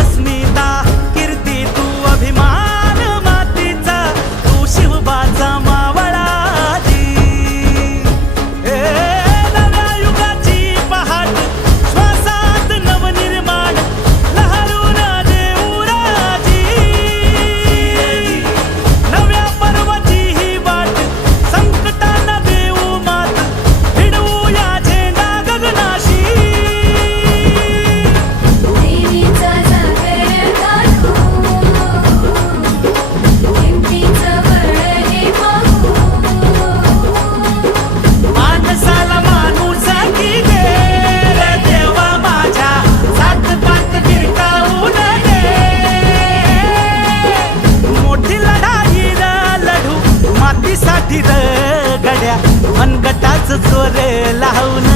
अस्मिता कीर्ती तू अभिमान मातीचा तू शिवबाचा मावळाजी नव्या युगाची पहाट श्वासात नवनिर्माण लहरून देऊ राजी नव्या पर्वाची ही वाट संकटांना देऊ मात भिडवू या झेंडा गगनाशी देवीचा जागर काढू हिमतीचं वळ हे पाहू माणसाला माणूस की दे रे देवा माझ्या सात पात गिरकावून दे मोठी लढाई लढू मातीसाठी र गड्या मनगटाच जोर लावून